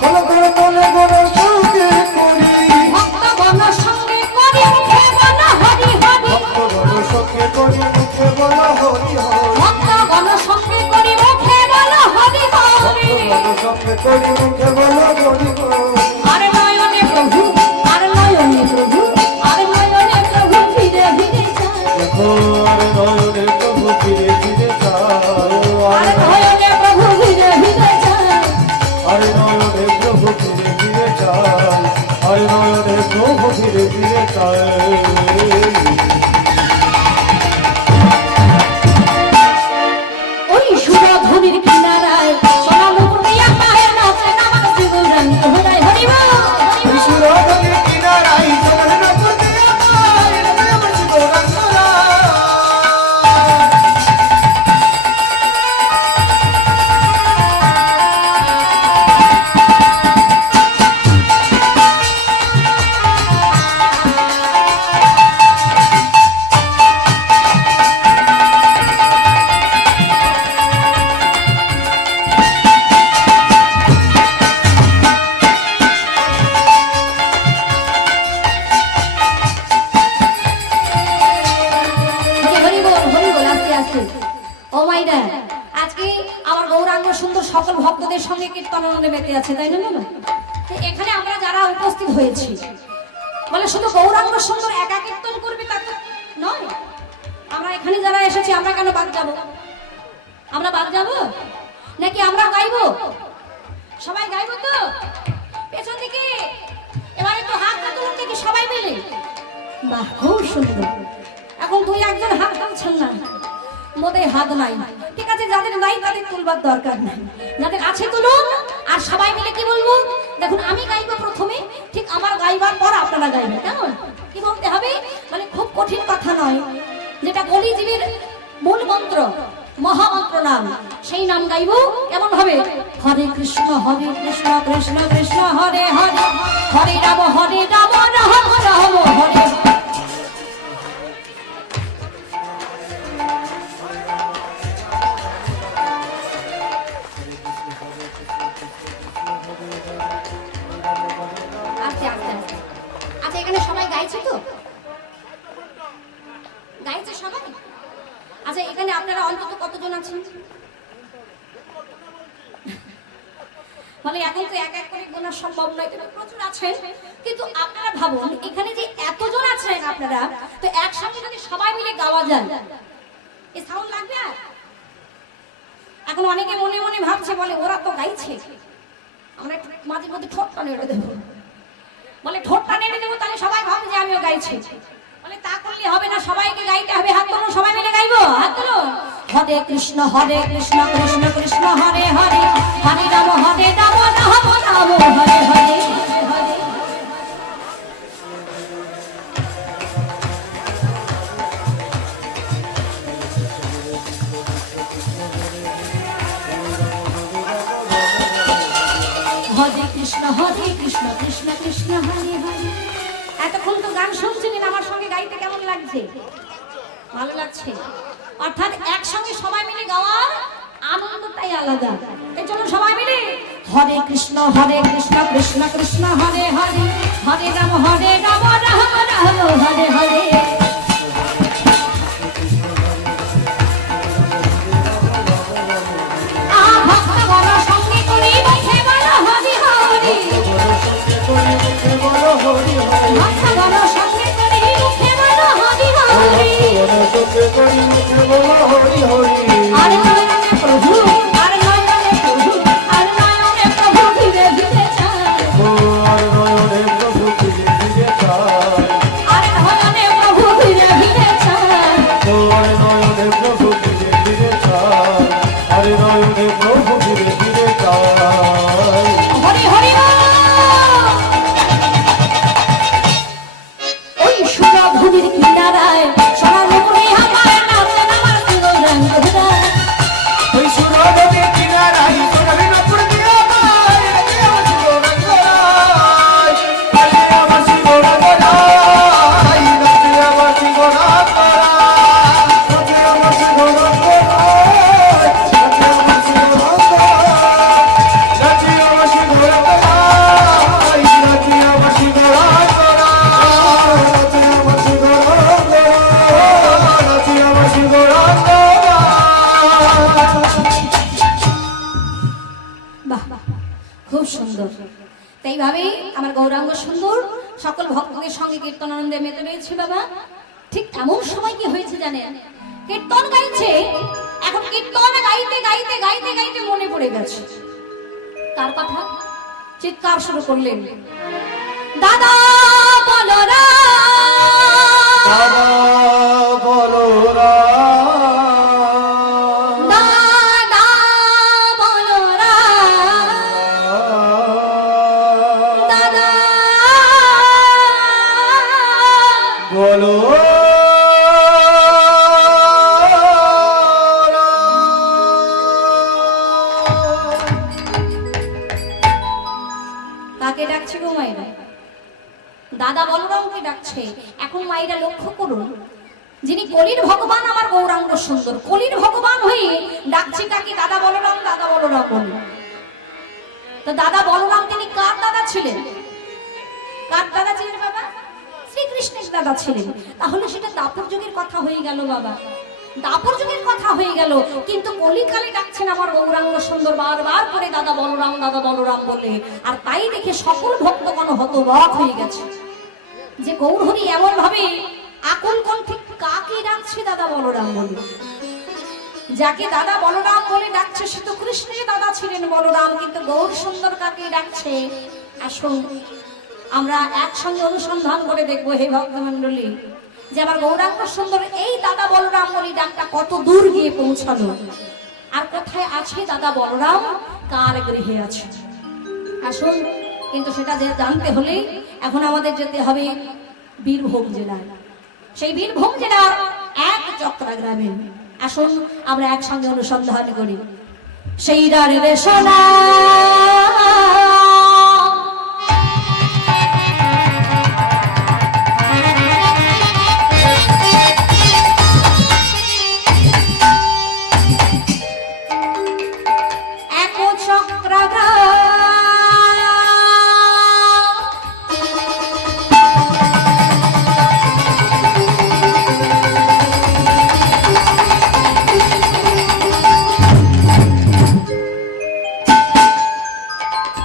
হল কর কালো করা সঙ্গীত করি। ভক্তগণ সঙ্গে করি মুখে বল হরি হরি। ভক্তগণ সঙ্গে করি মুখে বল হরি হরি। ভক্তগণ সঙ্গে করি মুখে বল হরি হরি। ভক্তগণ সঙ্গে করি মুখে বল হরি হরি। আরে নয়নে প্রভু আরে নয়নে প্রভু আরে নয়নে প্রভু ফিরে ফিরে যায়। দেখো আর নয়নে প্রভু ফিরে ফিরে যায়। আরে নয়নে প্রভু ফিরে ফিরে যায়। আরে নয়নে প্রভু ফিরে ফিরে যায়। আরে নয়নে প্রভু ফিরে ফিরে যায়। ওই সুরধনির কিনারায় সোনা মুকুট দিয়া পায়ে নাচে নামাজ শিবরাম হরি হরি বল। সুরধনির কিনারায় সোনার নপুর দিয়া পায় নাম শিবরাম সোনা। হরি বল আস্তে আস্তে। ও মাইরা আজকে আমার গৌরাঙ্গ সুন্দর সকল ভক্তদের সঙ্গে কীর্তনানন্দে মেতে আছে তাই না মামা? তো এখানে আমরা যারা উপস্থিত হয়েছি বলে শুধু গৌরাঙ্গ সুন্দর একা কীর্তন করবে তা তো নয়। আমরা এখানে যারা এসেছি আমরা কেন বাদ যাব? আমরা বাদ যাব নাকি আমরা গাইবো? সবাই গাইবো তো? পেছন দিকে এবারে তো হাতটা তুলুন দেখি সবাই মিলে। বাহ খুব সুন্দর। এখন দুই একজন হাত তুলছেন না, মোদের হাত নাই। ঠিক আছে, যাদের নাই তাদের তুলবার দরকার নাই, যাদের আছে তুলুন। আর সবাই মিলে কি বলবো দেখুন, আমি গাইবো প্রথমে, ঠিক আমার গাইবার পর আপনারা গাইবেন। কেমন কি বলতে হবে? মানে খুব কঠিন কথা নয়, যেটা কলিজীবীর মূল মন্ত্র মহামন্ত্র নাম, সেই নাম গাইবো। কেমন হবে? হরে কৃষ্ণ কৃষ্ণ কৃষ্ণ হরে হরে, হরে রাম রাম রাম হরে। আস্তে আস্তে আস্তে। আচ্ছা, এখানে সবাই গাইছে তো? গাইছে সবাই? আচ্ছা, এখানে আপনারা অন্তত কতজন আছেন? মানে এখন তো এক এক করে গোনা সম্ভব নয়, কিন্তু প্রচুর আছেন। কিন্তু আপনারা ভাবুন, এখানে যে এতজন আছেন আপনারা, তো একসঙ্গে যদি সবাই মিলে গাওয়া যায়, এই সাউন্ড লাগবে? আর এখন অনেকে মনে মনে ভাবছে, বলে ওরা তো গাইছে, আমরা মাঝে মধ্যে ঠোঁটটা নেড়ে দেবো। বলে ঠোঁটটা নেড়ে দেবো, তাহলে সবাই ভাববে যে আমিও গাইছি। বলে তা করলে হবে না, সবাইকে গাইতে হবে। হাত তুলুন, সবাই মিলে গাইবো। হাত তুলুন। হরে কৃষ্ণ কৃষ্ণ কৃষ্ণ হরে হরে, হরে রাম রাম রাম হরে হরে। হরে কৃষ্ণ কৃষ্ণ কৃষ্ণ হরে হরে। এতক্ষণ তো গান শুনছিলেন, আমার সঙ্গে গাইতে কেমন লাগছে? ভালো লাগছে। অর্থাৎ একসঙ্গে সবাই মিলে গাওয়ার আনন্দটাই আলাদা। এই জন্য সবাই মিলে হরে কৃষ্ণ কৃষ্ণ কৃষ্ণ হরে হরে, হরে রাম রাম রাম হরে হরে। ভক্তগণ সঙ্গে করি মুখে বল হরি হরি। ভক্তগণ সঙ্গে করি মুখে বল হরি হরি। আরে নয়নে প্রভু আরে নয়নে প্রভু আরে নয়নে প্রভু ফিরে ফিরে যায়। আরে নয়নে প্রভু ফিরে ফিরে যায়। আরে নয়নে প্রভু ফিরে ফিরে যায়। হরি হরি ওই সুরধনির কিনারায় সোনার গৌরাঙ্গ সুন্দর সকল ভক্তদের সঙ্গে কীর্তনানন্দে মেতে রয়েছে বাবা। ঠিক এমন সময় কি হয়েছে জানেন, কীর্তন গাইছে, এখন কীর্তন গাইতে গাইতে গাইতে গাইতে মনে পড়ে গেছে কার কথা। চিৎকার শুরু করলেন, দাদা বলরা, দাদা বলরা, দাদা বলরা, দাদা বলো কাকে ডাকছে গো মায়েরা? দাদা বলরামকে ডাকছে। এখন মায়েরা লক্ষ্য করুন, যিনি কলির ভগবান আমার গৌরাঙ্গ সুন্দর, কলির ভগবান হয়ে ডাকছে কাকে? দাদা বলরাম, দাদা বলরাম বলে। তো দাদা বলরাম তিনি কার দাদা ছিলেন? কার দাদা ছিলেন বাবা? শ্রীকৃষ্ণের দাদা ছিলেন। তাহলে সেটা দাপর যুগের কথা হয়ে গেল বাবা, দাপর যুগের কথা হয়ে গেল। কিন্তু কলিকালে ডাকছেন আমার গৌরাঙ্গ সুন্দর বারবার করে দাদা বলরাম বলে। আর তাই দেখে সকল ভক্তগণ হতবাক হয়ে গেছে যে গৌরহরি এমন ভাবে আকুল কণ্ঠে কাকে ডাকছে দাদা বলরাম বলে। যাকে দাদা বলরাম বলে ডাকছে সে তো কৃষ্ণের দাদা ছিলেন বলরাম, কিন্তু গৌর সুন্দর কাকে ডাকছে? আসুন আমরা একসঙ্গে অনুসন্ধান করে দেখবো হে ভক্তমণ্ডলী, যে আমার গৌরাঙ্গ সুন্দর এই দাদা বলরাম বলি ডাকটা কত দূর গিয়ে পৌঁছালো, আর কোথায় আছে দাদা বলরাম, কার গৃহে আছে। আসুন, কিন্তু সেটা জানতে হলে এখন আমাদের যেতে হবে বীরভূম জেলায়। সেই বীরভূম জেলার এক চক্রা গ্রামে। আসুন আমরা একসঙ্গে অনুসন্ধান করি সেই ডারে সোনা।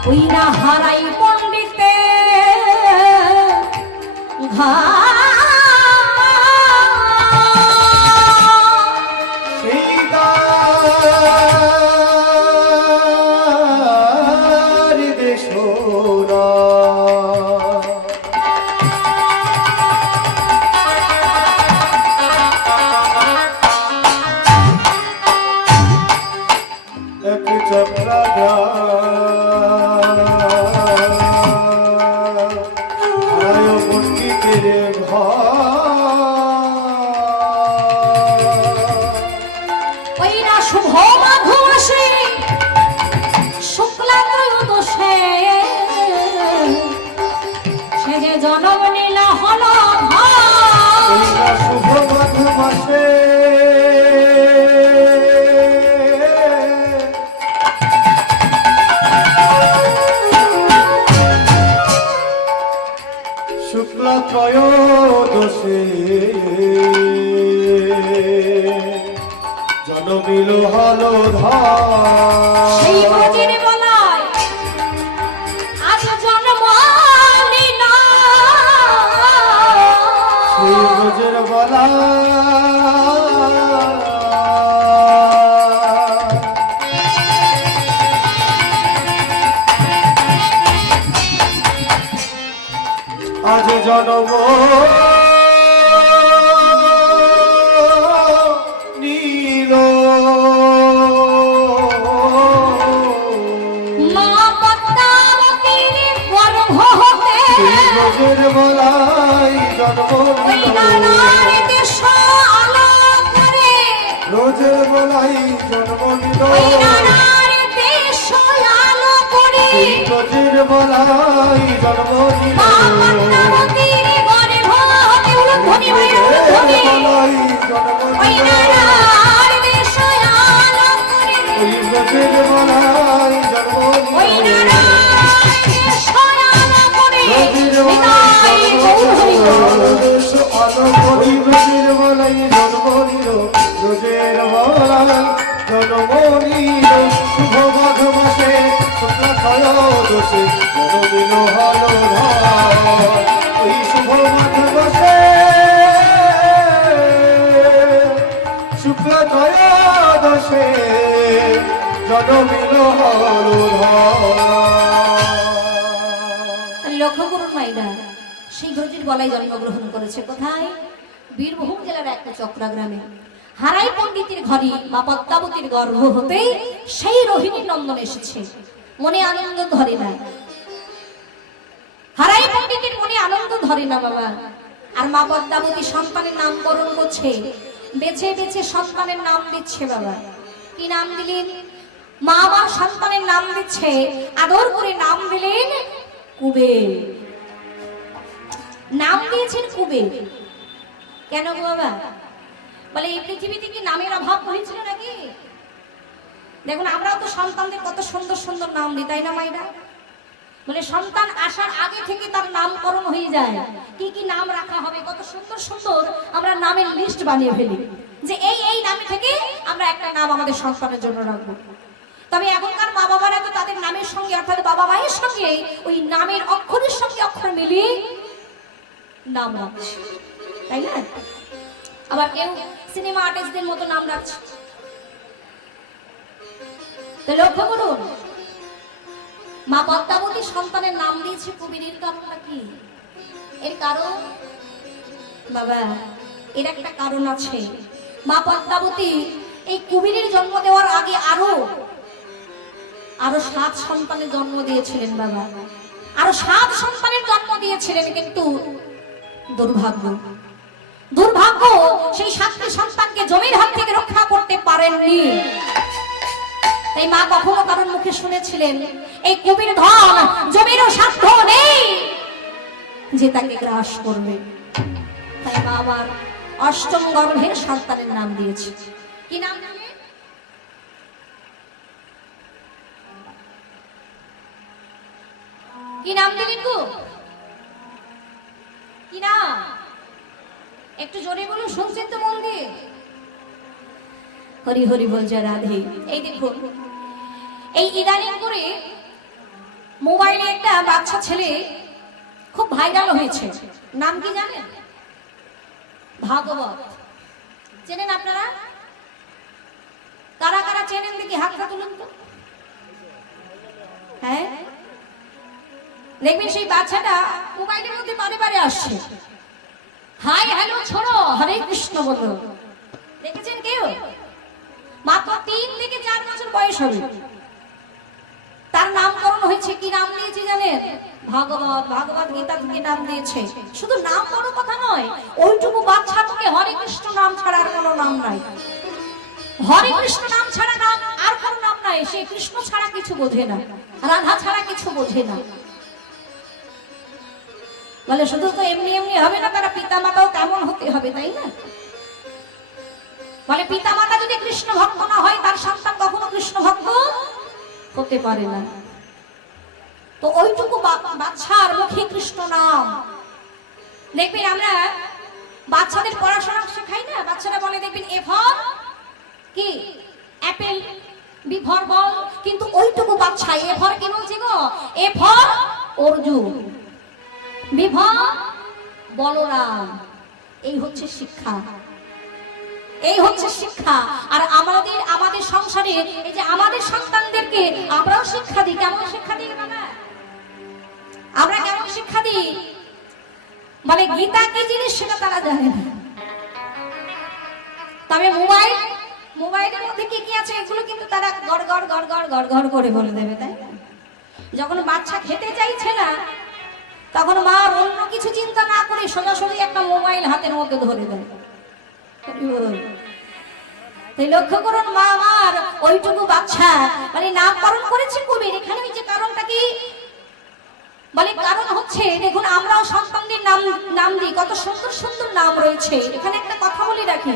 ওই না হারাই পণ্ডিতে জনম নীলা হলো শুভ মধু মাসে শুক্ল ত্রয়োদশে জনমিল হলো সেই ব্রজের বলায় আজ জন্ম নিলা, সেই ব্রজের বলায় আজ জন্ম নীল মা পদ্মাবতীর গর্ভ হতে ব্রজের বলাই জন্ম ওই নানার দেশ আলো করে, ব্রজের বলাই জন্ম নিল ওই নানার দেশ আলো করে ব্রজের বলাই জন্ম নিল মা পদ্মাবতীর গর্ভ হতে উলুধ্বনি হয়ে উলুধ্বনি বলাই জন্ম ওই নিল নানার দেশ আলো করে, ওই ব্রজের বলাই জন্ম ওই নিল নানার দেশ আলো করে নিতাই গৌর হরি গৌর। দেশ আলো করি ব্রজের বলাই জন্ম নিল ব্রজের বলাই জন্ম নিল শুভ মাঘ মাসে শুক্ল ত্রয়োদশে জনমিল হলো ধর ওই শুভ মাঠে বসে শুক্ল ত্রয়োদশে জনমিল হলো ধর। লক্ষ্য করুন মাইরা, সেই গজির গলায় জন্মগ্রহণ করেছে কোথায়? বীরভূম জেলার একটা চক্রা গ্রামে। হারাই পণ্ডিতের ঘরে মা পদ্মাবতীর গর্ভ হতে সেই রোহিণী নন্দন এসেছে। মনে আনন্দ ধরে না, হারাই পণ্ডিতের মনে আনন্দ ধরে না বাবা। আর মা পদ্মাবতী সন্তানের নামকরণ করছে, বেছে বেছে সন্তানের নাম দিচ্ছে বাবা। কি নাম দিলেন? মা আমার সন্তানের নাম দিচ্ছে, আদর করে নাম দিলেন কুবের। নাম দিয়েছেন কুবের। কেন গো বাবা? বলে এই পৃথিবীতে কি নামের অভাব হয়েছিল নাকি? দেখুন আমরাও তো সন্তানদের কত সুন্দর সুন্দর নাম দিই, তাই না মাইরা? বলে সন্তান আসার আগে থেকে তার নামকরণ হয়ে যায়, কি কি নাম রাখা হবে, কত সুন্দর সুন্দর আমরা নামের লিস্ট বানিয়ে ফেলি যে এই এই নামে থেকে আমরা একটা নাম আমাদের সন্তানের জন্য রাখবো। তবে এখনকার মা বাবারা তো তাদের নামের সঙ্গে অর্থাৎ বাবা মায়ের সঙ্গে ওই নামের অক্ষরের সঙ্গে অক্ষর মিলিয়ে নাম রাখছে, তাই না? আবার কেউ সিনেমা আর্টিস্টদের মতো নাম রাখছে। তো লক্ষ্য করুন, মা পদ্মাবতী সন্তানের নাম দিয়েছে কুবেরের। কারণটা কি? এর কারণ বাবা, এর একটা কারণ আছে। মা পদ্মাবতী এই কুবেরের জন্ম দেওয়ার আগে আরো 7 সন্তানের জন্ম দিয়েছিলেন বাবা। আরো 7 সন্তানের জন্ম দিয়েছিলেন, কিন্তু দুর্ভাগ্য সেই 7টি সন্তানকে জমির হাত থেকে রক্ষা করতে পারেননি। তাই মা কখনো কারোর মুখে শুনেছিলেন এই কুবের ধন জমিরও সাধ্য নেই যে তাকে গ্রাস করবে। তাই মা আমার 8ম গর্ভের সন্তানের নাম দিয়েছে। কি নাম দিলে? কি নাম দিলেন গো? কি নাম? একটু জোরে বলুন, শুনছেন তো মন দিয়ে? হরি হরি বল জয় রাধে। এই দেখুন, এই ইদানিং করে মোবাইলে একটা বাচ্চা ছেলে খুব ভাইরাল হয়েছে। নাম কি জানেন? ভাগবত। চেনেন আপনারা? কারা কারা চেনেন দেখি হাতটা তুলুন তো। হ্যাঁ, দেখবেন সেই বাচ্চাটা মোবাইলের মধ্যে বারে বারে আসছে, হাই হ্যালো ছোড়ো হরে কৃষ্ণ বলো। দেখেছেন কেউ? মাত্র 3 থেকে 4 বছর বয়স হবে। তার নামকরণ হয়েছে, কি নাম দিয়েছে জানেন? ভাগবত। ভাগবত গীতা থেকে নাম দিয়েছে। শুধু নাম বড় কথা নয়, ওইটুকু বাচ্চাটাকে হরে কৃষ্ণ নাম ছাড়া আর কোনো নাম নাই। হরে কৃষ্ণ নাম ছাড়া নাম আর কোনো নাম নাই। সে কৃষ্ণ ছাড়া কিছু বোঝে না, রাধা ছাড়া কিছু বোঝে না। বলে শুধু তো এমনি এমনি হবে না, তারা পিতা মাতাও তেমন হতে হবে, তাই না? বলে পিতা মাতা যদি কৃষ্ণ ভক্ত না হয় তার সন্তান কখনো কৃষ্ণ ভক্ত হতে পারে না। তো ওইটুকু বাচ্চার মুখে কৃষ্ণ নাম। দেখবেন আমরা বাচ্চাদের পড়াশোনা শেখাই না, বাচ্চারা বলে দেখবেন এ ফর কি অ্যাপেল, বি ফর বল, কিন্তু ওইটুকু বাচ্চা এ ফর কি বলছে গো? A for Arjun, B for Balaram. এই হচ্ছে শিক্ষা, এই হচ্ছে শিক্ষা। আর আমাদের সংসারে এই যে আমাদের সন্তানদেরকে আমরাও শিক্ষা দিই। কেমন শিক্ষা দিই বাবা? আমরা কেমন শিক্ষা দিই? মানে গীতা কি জিনিস সেটা তারা জানে না, তবে মোবাইলের মধ্যে কি কি আছে এগুলো কিন্তু তারা গড় গড় গড় গড় গড় গড় করে বলে দেবে, তাই না? যখন বাচ্চা খেতে চাইছে না তখন মা অন্য কিছু চিন্তা না করে সোজাসুজি একটা মোবাইল হাতের মধ্যে ধরে দেয়। লক্ষ্য করুন, মা আমার ওইটুকু বাচ্চা মানে নামকরণ করেছে কুবের। এখানে ওই যে কারণটা কি বলে? কারণ হচ্ছে দেখুন, আমরাও সন্তানদের নাম দিই, কত সুন্দর সুন্দর নাম রয়েছে। এখানে একটা কথা বলি রাখি,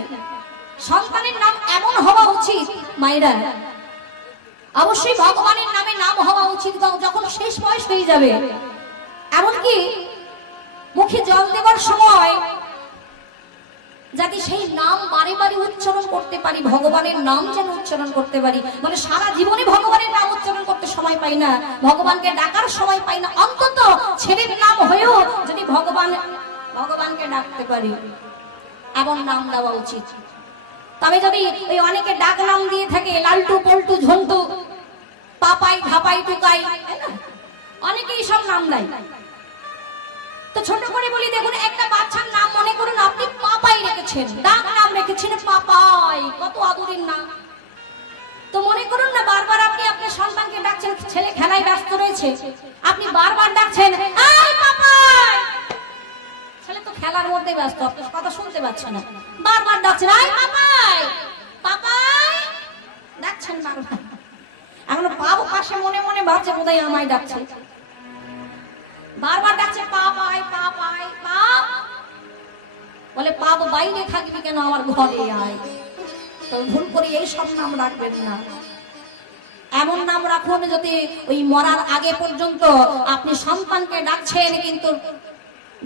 সন্তানের নাম এমন হওয়া উচিত মায়েরা, অবশ্যই ভগবানের নামে নাম হওয়া উচিত। যখন শেষ বয়স হয়ে যাবে, এমনকি মুখে জল দেবার সময় যাতে সেই নাম বারে বারে উচ্চারণ করতে পারি, ভগবানের নাম যেন উচ্চারণ করতে পারি। মানে সারা জীবনে ভগবানের নাম উচ্চারণ করতে সময় পাই না, ভগবানকে ডাকার সময় পাই না, অন্তত ছেলের নাম হয়েও যদি ভগবানকে ডাকতে পারি, এমন নাম দেওয়া উচিত। তবে যদি ওই অনেকে ডাক নাম দিয়ে থাকে লালটু পল্টু ঝন্টু, পাপাই ধাপাই টুকাই, অনেকেই সব নাম দেয়। তো ছোট করে বলি, দেখুন একটা বাচ্চার নাম মনে করুন আপনি পাপাই রেখেছেন, ডাক নাম রেখেছেন পাপাই, কত আদরের নাম। তো মনে করুন না বারবার আপনি আপনার সন্তানকে ডাকছেন, ছেলে খেলায় ব্যস্ত রয়েছে, আপনি বারবার ডাকছেন এই পাপাই, ছেলে তো খেলার মধ্যে ব্যস্ত, আপনার কথা শুনতে পাচ্ছে না, বারবার ডাকছেন এই পাপাই পাপাই, ডাকছেন বারবার। এখন বাবু পাশে মনে মনে ভাবছে বোধহয় আমায় ডাকছে, বারবার ডাকছে পাপাই পাপাই পাপ, বলে পাপ বাইরে থাকবি কেন, আমার ঘরে আয়। তো ভুল করে এই সব নাম রাখবেন না, এমন নাম রাখুন যাতে ওই মরার আগে পর্যন্ত আপনি সন্তানকে ডাকছেন কিন্তু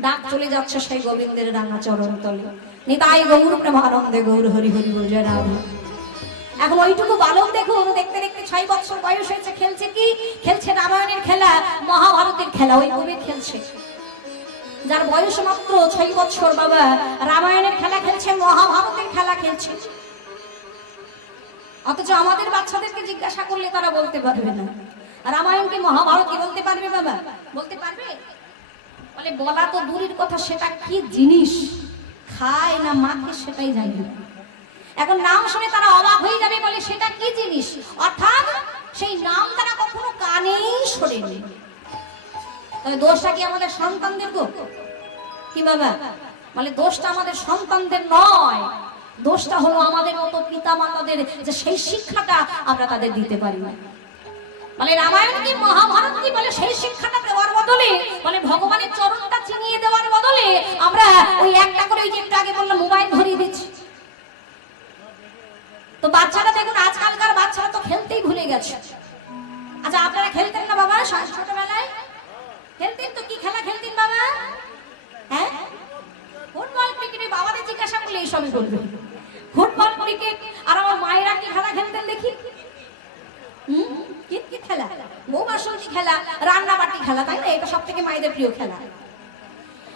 ডাক চলে যাচ্ছে সেই গোবিন্দের রাঙা চরণ তলে। নিতাই গৌর প্রেমানন্দে গৌর হরি হরি বল জয় রাম। এখন ওইটুকু বালক দেখুন, দেখতে দেখতে 6 বছর বয়স হয়েছে, খেলছে কি, খেলছে রামায়ণের খেলা, মহাভারতের খেলা, ওই কবি খেলছে। যার বয়স মাত্র 6 বছর বাবা রামায়ণের খেলা খেলছে, মহাভারতের খেলা খেলছে। অথচ আমাদের বাচ্চাদেরকে জিজ্ঞাসা করলে তারা বলতে পারবে না রামায়ণ কি মহাভারত কি, বলতে পারবে বাবা, বলতে পারবে? বলে বলা তো দূরের কথা, সেটা কি জিনিস খায় না মাখে সেটাই জানি না। এখন নাম শুনে তারা অবাক হয়ে যাবে, বলে সেটা কি জিনিস, অর্থাৎ সেই নাম তারা কখনো কানেই শোনেনি। তবে দোষটা কি আমাদের সন্তানদের গো কি বাবা? বলে দোষটা আমাদের সন্তানদের নয়, দোষটা হলো আমাদের মতো পিতা মাতাদের, যে সেই শিক্ষাটা আমরা তাদের দিতে পারি না। বলে রামায়ণ কি মহাভারত কি, বলে সেই শিক্ষাটা দেওয়ার বদলে, বলে ভগবানের চরণটা চিনিয়ে দেওয়ার বদলে আমরা ওই একটা করে, ওই যে একটু আগে বললাম মোবাইল ধরিয়ে দিচ্ছি। তো বাচ্চারা দেখুন, আজকালকার বাচ্চারা তো খেলতেই ভুলে গেছে। আচ্ছা আপনারা খেলতেন না বাবা ছোটবেলায়? খেলতেন তো, কি খেলা খেলতেন বাবা? হ্যাঁ, ফুটবল ক্রিকেট। বাবাদের জিজ্ঞাসা করলে এই সবই বলবে, ফুটবল ক্রিকেট। আর আমার মায়েরা কি খেলা খেলতেন দেখি? কি খেলা? বৌমাসুজি খেলা, রান্নাবাটি খেলা, তাই না? এটা সব থেকে মায়েদের প্রিয় খেলা।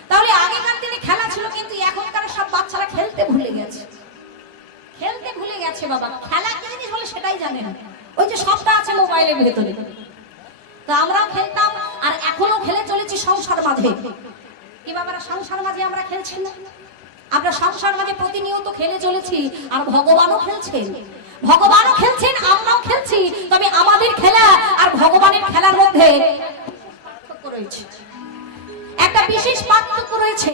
তাহলে আগেকার দিনে খেলা ছিল, কিন্তু এখনকার সব বাচ্চারা খেলতে ভুলে গেছে, খেলতে ভুলে গেছে বাবা। খেলা কি জিনিস বলে সেটাই জানে না, ওই যে সবটা আছে মোবাইলের ভেতরে। তো আমরাও খেলতাম, আর এখনো খেলে চলেছি সংসার মাঝে। কি বাবারা, সংসার মাঝে আমরা খেলছি না? আমরা সংসার মাঝে প্রতিনিয়ত খেলে চলেছি, আর ভগবানও খেলছেন, ভগবানও খেলছেন, আমরাও খেলছি। তবে আমাদের খেলা আর ভগবানের খেলার মধ্যে পার্থক্য রয়েছে, একটা বিশেষ পার্থক্য রয়েছে।